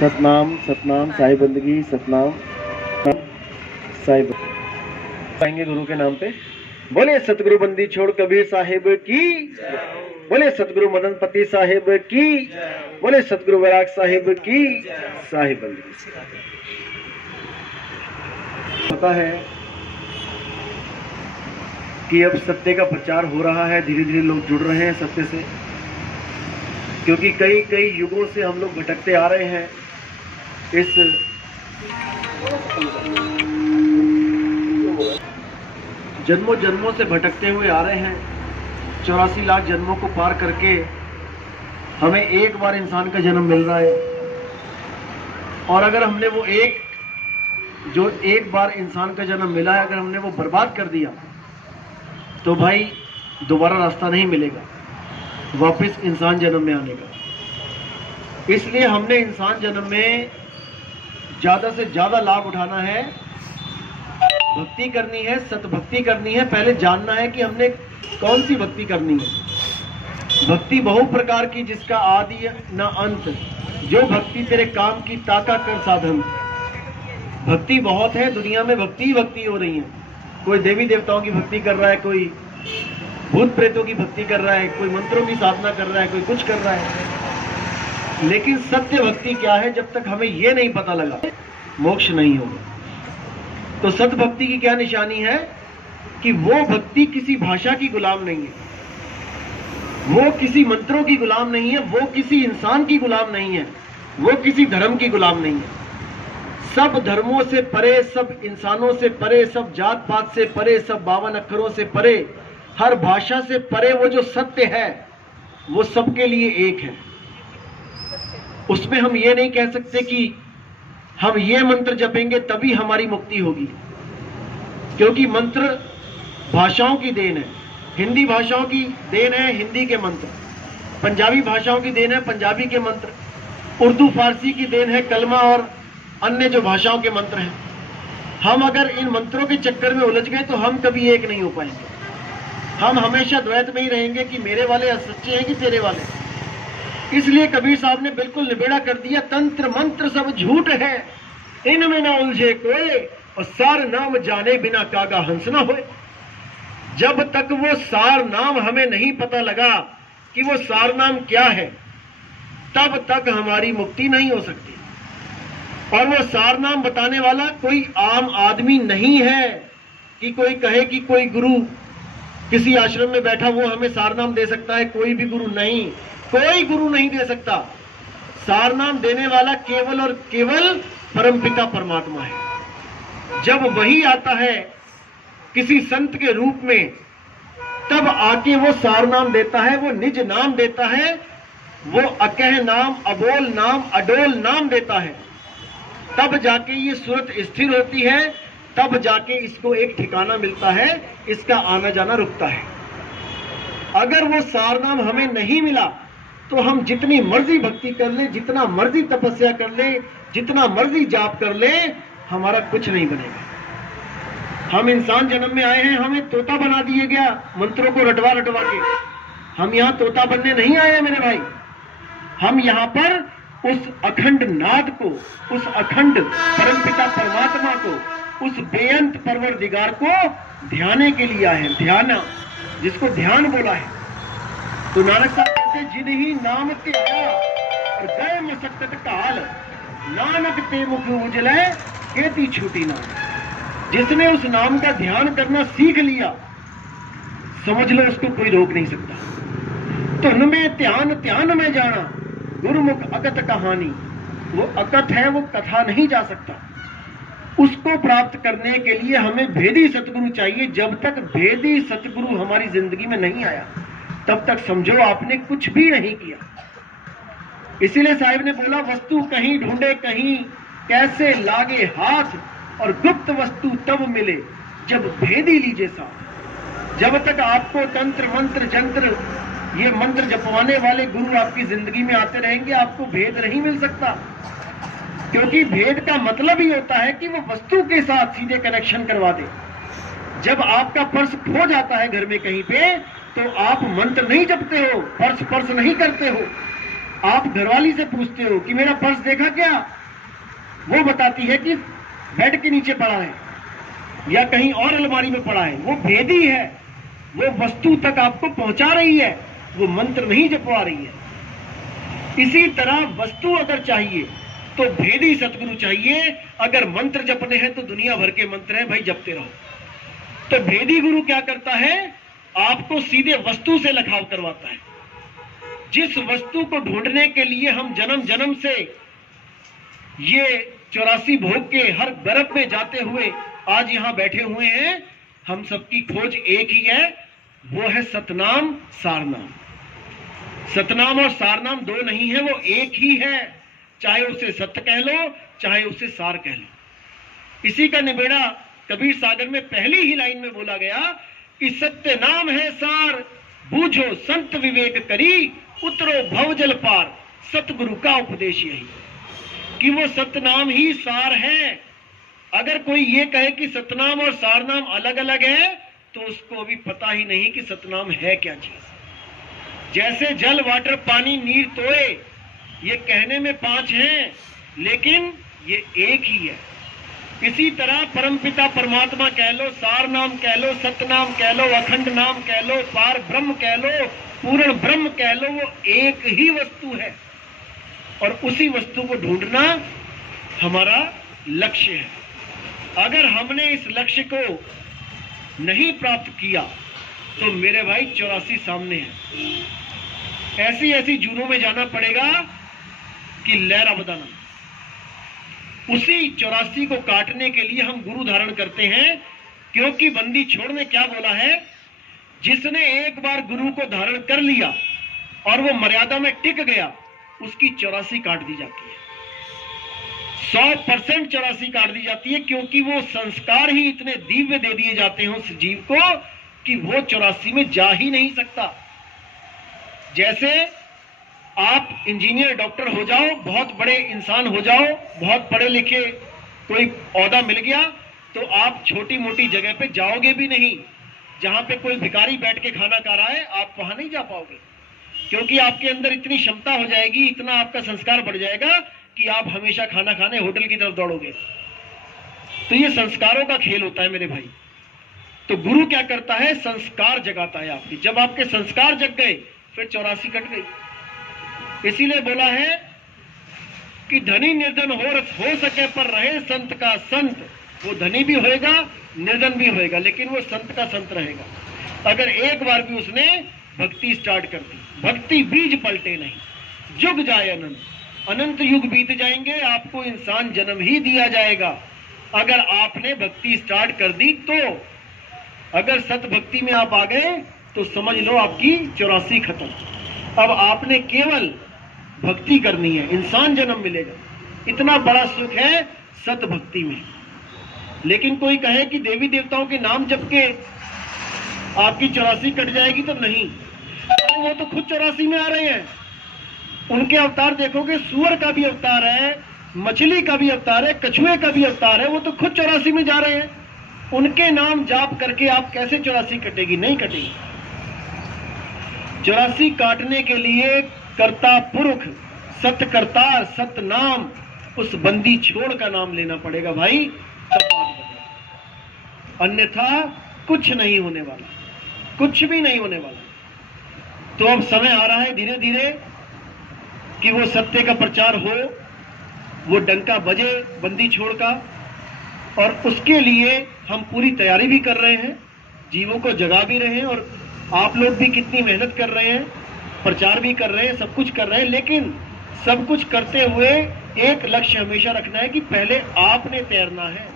सतनाम सतनाम साहिब बंदगी सतनाम साहिब आएंगे गुरु के नाम पे। बोले सतगुरु बंदी छोड़ कबीर साहिब की, बोले सतगुरु मदन पति साहिब की, बोले सतगुरु वैराग साहिब की साहिब बंदी। पता है कि अब सत्य का प्रचार हो रहा है, धीरे धीरे लोग जुड़ रहे हैं सत्य से, क्योंकि कई कई युगों से हम लोग भटकते आ रहे हैं। इस जन्मों जन्मों से भटकते हुए आ रहे हैं। 84 लाख जन्मों को पार करके हमें एक बार इंसान का जन्म मिल रहा है, और अगर हमने वो एक बार इंसान का जन्म मिला है, अगर हमने वो बर्बाद कर दिया तो भाई दोबारा रास्ता नहीं मिलेगा वापस इंसान जन्म में आने का। इसलिए हमने इंसान जन्म में ज्यादा से ज्यादा लाभ उठाना है, भक्ति करनी है, सतभक्ति करनी है। पहले जानना है कि हमने कौन सी भक्ति करनी है। भक्ति बहु प्रकार की, जिसका आदि न अंत, जो भक्ति तेरे काम की ताका कर साधन। भक्ति बहुत है दुनिया में, भक्ति ही भक्ति हो रही है। कोई देवी देवताओं की भक्ति कर रहा है, कोई भूत प्रेतों की भक्ति कर रहा है, कोई मंत्रों की साधना कर रहा है, कोई कुछ कर रहा है। लेकिन सत्य भक्ति क्या है, जब तक हमें यह नहीं पता लगा मोक्ष नहीं होगा। तो सत भक्ति की क्या निशानी है कि वो भक्ति किसी भाषा की गुलाम नहीं है, वो किसी मंत्रों की गुलाम नहीं है, वो किसी इंसान की गुलाम नहीं है, वो किसी धर्म की गुलाम नहीं है। सब धर्मों से परे, सब इंसानों से परे, सब जात पात से परे, सब 52 अक्षरों से परे, हर भाषा से परे वो जो सत्य है वो सबके लिए एक है। उसमें हम ये नहीं कह सकते कि हम ये मंत्र जपेंगे तभी हमारी मुक्ति होगी, क्योंकि मंत्र भाषाओं की देन है। हिंदी भाषाओं की देन है हिंदी के मंत्र, पंजाबी भाषाओं की देन है पंजाबी के मंत्र, उर्दू फारसी की देन है कलमा और अन्य जो भाषाओं के मंत्र हैं। हम अगर इन मंत्रों के चक्कर में उलझ गए तो हम कभी एक नहीं हो पाएंगे। हम हमेशा द्वैत में ही रहेंगे कि मेरे वाले सच्चे हैं कि तेरे वाले। इसलिए कबीर साहब ने बिल्कुल निबेड़ा कर दिया, तंत्र मंत्र सब झूठ है, इनमें ना उलझे कोई, और सार नाम जाने बिना कागा हंस ना होए। जब तक वो सार नाम हमें नहीं पता लगा कि वो सार नाम क्या है, तब तक हमारी मुक्ति नहीं हो सकती। और वो सार नाम बताने वाला कोई आम आदमी नहीं है कि कोई कहे कि कोई गुरु किसी आश्रम में बैठा वो हमें सार नाम दे सकता है। कोई भी गुरु नहीं, कोई गुरु नहीं दे सकता। सार नाम देने वाला केवल और केवल परमपिता परमात्मा है। जब वही आता है किसी संत के रूप में, तब आके वो सार नाम देता है, वो निज नाम देता है, वो अकह नाम, अबोल नाम, अडोल नाम देता है। तब जाके ये सूरत स्थिर होती है, तब जाके इसको एक ठिकाना मिलता है, इसका आना जाना रुकता है। अगर वो सार नाम हमें नहीं मिला तो हम जितनी मर्जी भक्ति कर ले, जितना मर्जी तपस्या कर ले, जितना मर्जी जाप कर ले, हमारा कुछ नहीं बनेगा। हम इंसान जन्म में आए हैं, हमें तोता बना दिया गया मंत्रों को रटवा रटवा के। हम यहाँ तोता बनने नहीं आए हैं मेरे भाई। हम यहाँ पर उस अखंड नाद को, उस अखंड परमपिता परमात्मा को, उस बेअंत परवरदिगार को ध्याने के लिए आए हैं। ध्यान, जिसको ध्यान बोला है। तो नानक साहब कहते, जिन ही नाम ते आया और गए मसक्कत काल, नानक ते मुख उजले केती छूटी नाम। जिसने उस नाम का ध्यान करना सीख लिया, समझ लो उसको कोई रोक नहीं सकता। धुन में ध्यान, ध्यान में जाना, गुरुमुख अकत कहानी। वो अकत है, वो कथा नहीं जा सकता। उसको प्राप्त करने के लिए हमें भेदी सतगुरु चाहिए। जब तक भेदी सतगुरु हमारी जिंदगी में नहीं आया, तब तक समझो आपने कुछ भी नहीं किया। इसीलिए साहिब ने बोला, वस्तु कहीं ढूंढे कहीं, कैसे लागे हाथ, और गुप्त वस्तु तब मिले जब भेदी लीजिए साथ। जब तक आपको तंत्र मंत्र जंत्र, ये मंत्र जपवाने वाले गुरु आपकी जिंदगी में आते रहेंगे, आपको भेद नहीं मिल सकता। क्योंकि भेद का मतलब ही होता है कि वो वस्तु के साथ सीधे कनेक्शन करवा दे। जब आपका पर्स खो जाता है घर में कहीं पे, तो आप मंत्र नहीं जपते हो, पर्स नहीं करते हो, आप घरवाली से पूछते हो कि मेरा पर्स देखा क्या, वो बताती है कि बेड के नीचे पड़ा है या कहीं और अलमारी में पड़ा है। वो भेदी है, वो वस्तु तक आपको पहुंचा रही है, वो मंत्र नहीं जपवा रही है। इसी तरह वस्तु अगर चाहिए तो भेदी सतगुरु चाहिए, अगर मंत्र जपने हैं तो दुनिया भर के मंत्र हैं भाई, जपते रहो। तो भेदी गुरु क्या करता है, आपको सीधे वस्तु से लगाव करवाता है। जिस वस्तु को ढूंढने के लिए हम जन्म जन्म से ये 84 भोग के हर गर्भ में जाते हुए आज यहां बैठे हुए हैं, हम सबकी खोज एक ही है, वो है सतनाम सारनाम। सतनाम और सारनाम दो नहीं है, वो एक ही है। चाहे उसे सत्य कह लो, चाहे उसे सार कह लो। इसी का निबेड़ा कबीर सागर में पहली ही लाइन में बोला गया कि सत्य नाम है सार, बूझो संत विवेक करी, उतरो भवजल पार। सतगुरु का उपदेश यही कि वो सतनाम ही सार है। अगर कोई ये कहे कि सतनाम और सारनाम अलग अलग है तो उसको अभी पता ही नहीं कि सतनाम है क्या चीज। जैसे जल, वाटर, पानी, नीर, तोए, ये कहने में 5 हैं लेकिन ये एक ही है। इसी तरह परमपिता परमात्मा कह लो, सार नाम कह लो, सतनाम कह लो, अखंड नाम कह लो, पार ब्रह्म कह लो, पूर्ण ब्रह्म कह लो, वो एक ही वस्तु है और उसी वस्तु को ढूंढना हमारा लक्ष्य है। अगर हमने इस लक्ष्य को नहीं प्राप्त किया तो मेरे भाई 84 सामने है। ऐसी ऐसी जूनों में जाना पड़ेगा कि लहरा बदाना। उसी 84 को काटने के लिए हम गुरु धारण करते हैं, क्योंकि बंदी छोड़ में क्या बोला है, जिसने एक बार गुरु को धारण कर लिया और वो मर्यादा में टिक गया, उसकी 84 काट दी जाती है। 100% 84 काट दी जाती है, क्योंकि वो संस्कार ही इतने दिव्य दे दिए जाते हैं उस जीव को कि वो 84 में जा ही नहीं सकता। जैसे आप इंजीनियर, डॉक्टर हो जाओ, बहुत बड़े इंसान हो जाओ, बहुत पढ़े लिखे, कोई ओहदा मिल गया तो आप छोटी मोटी जगह पे जाओगे भी नहीं। जहां पे कोई भिखारी बैठ के खाना खा रहा है आप वहां नहीं जा पाओगे, क्योंकि आपके अंदर इतनी क्षमता हो जाएगी, इतना आपका संस्कार बढ़ जाएगा कि आप हमेशा खाना खाने होटल की तरफ दौड़ोगे। तो ये संस्कारों का खेल होता है मेरे भाई। तो गुरु क्या करता है, संस्कार जगाता है आपकी। जब आपके संस्कार जग गए फिर 84 कट गई। इसीलिए बोला है कि धनी निर्धन हो सके पर रहे संत का संत। वो धनी भी होएगा, निर्धन भी होएगा, लेकिन वो संत का संत रहेगा। अगर एक बार भी उसने भक्ति स्टार्ट कर दी, भक्ति बीज पलटे नहीं, युग जाए अनंत, अनंत युग बीत जाएंगे, आपको इंसान जन्म ही दिया जाएगा अगर आपने भक्ति स्टार्ट कर दी तो। अगर सत भक्ति में आप आ गए तो समझ लो आपकी 84 खत्म। अब आपने केवल भक्ति करनी है, इंसान जन्म मिलेगा। इतना बड़ा सुख है सत भक्ति में। लेकिन कोई कहे कि देवी देवताओं के नाम जप के आपकी 84 कट जाएगी तो नहीं, तो वो तो खुद 84 में आ रहे हैं। उनके अवतार देखोगे, सुअर का भी अवतार है, मछली का भी अवतार है, कछुए का भी अवतार है, वो तो खुद 84 में जा रहे हैं। उनके नाम जाप करके आप कैसे 84 कटेगी? नहीं कटेगी। 84 काटने के लिए कर्ता पुरुष, सत करतार, सत नाम, उस बंदी छोड़ का नाम लेना पड़ेगा भाई, तब बात बनेगी। अन्यथा कुछ नहीं होने वाला, कुछ भी नहीं होने वाला। तो अब समय आ रहा है धीरे धीरे कि वो सत्य का प्रचार हो, वो डंका बजे बंदी छोड़ का। और उसके लिए हम पूरी तैयारी भी कर रहे हैं, जीवों को जगा भी रहे हैं, और आप लोग भी कितनी मेहनत कर रहे हैं, प्रचार भी कर रहे हैं, सब कुछ कर रहे हैं। लेकिन सब कुछ करते हुए एक लक्ष्य हमेशा रखना है कि पहले आपने तैरना है,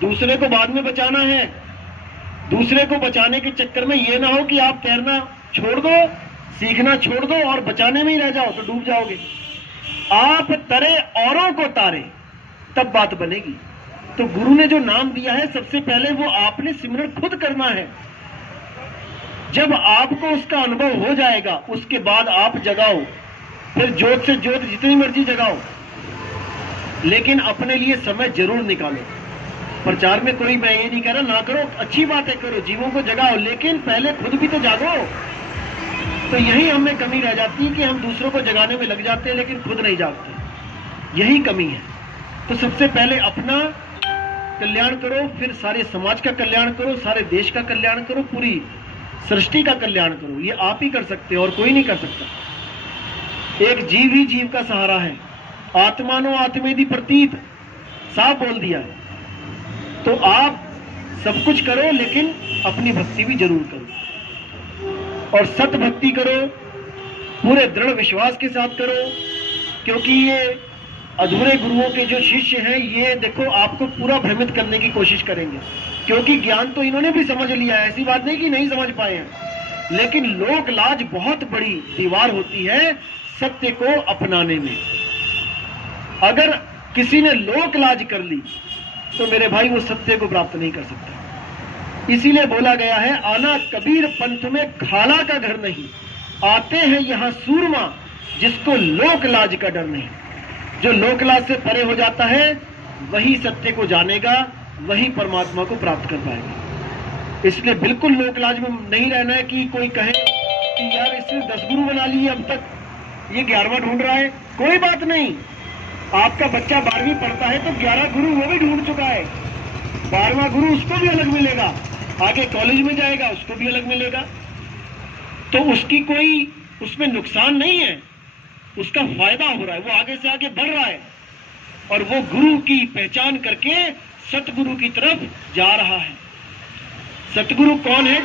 दूसरे को बाद में बचाना है। दूसरे को बचाने के चक्कर में ये ना हो कि आप तैरना छोड़ दो, सीखना छोड़ दो और बचाने में ही रह जाओ, तो डूब जाओगे। आप तरे औरों को तारे, तब बात बनेगी। तो गुरु ने जो नाम दिया है, सबसे पहले वो आपने सिमरन खुद करना है। जब आपको उसका अनुभव हो जाएगा उसके बाद आप जगाओ, फिर जोत से जोत जितनी मर्जी जगाओ, लेकिन अपने लिए समय जरूर निकालो। प्रचार में कोई, मैं ये नहीं कह रहा ना करो, अच्छी बात है, करो, जीवों को जगाओ, लेकिन पहले खुद भी तो जागो। तो यही हमें कमी रह जाती है कि हम दूसरों को जगाने में लग जाते हैं लेकिन खुद नहीं जागते। यही कमी है। तो सबसे पहले अपना कल्याण करो, फिर सारे समाज का कल्याण करो, सारे देश का कल्याण करो, पूरी सृष्टि का कल्याण करो। ये आप ही कर सकते हो और कोई नहीं कर सकता। एक जीव ही जीव का सहारा है। आत्मानो आत्मेदि प्रतीत, साफ बोल दिया है। तो आप सब कुछ करो लेकिन अपनी भक्ति भी जरूर करो, और सत भक्ति करो, पूरे दृढ़ विश्वास के साथ करो। क्योंकि ये अधूरे गुरुओं के जो शिष्य हैं, ये देखो आपको पूरा भ्रमित करने की कोशिश करेंगे, क्योंकि ज्ञान तो इन्होंने भी समझ लिया है, ऐसी बात नहीं कि नहीं समझ पाए हैं। लेकिन लोक लाज बहुत बड़ी दीवार होती है सत्य को अपनाने में। अगर किसी ने लोक लाज कर ली तो मेरे भाई वो सत्य को प्राप्त नहीं कर सकता। इसीलिए बोला गया है, आना कबीर पंथ में खाला का घर नहीं, आते हैं यहां सूरमा जिसको लोक लाज का डर नहीं। जो लोक लाज से परे हो जाता है वही सत्य को जानेगा, वही परमात्मा को प्राप्त कर पाएगा। इसलिए बिल्कुल लोक लाज में नहीं रहना है कि कोई कहे कि यार इसने 10 गुरु बना लिए, अब तक ये 11वां ढूंढ रहा है। कोई बात नहीं, आपका बच्चा 12वीं पढ़ता है तो 11 गुरु वो भी ढूंढ चुका है, 12वां गुरु उसको भी अलग मिलेगा, आगे कॉलेज में जाएगा उसको भी अलग मिलेगा। तो उसकी कोई उसमें नुकसान नहीं है, उसका फायदा हो रहा है, वो आगे से आगे बढ़ रहा है और वो गुरु की पहचान करके सतगुरु की तरफ जा रहा है। सतगुरु कौन है?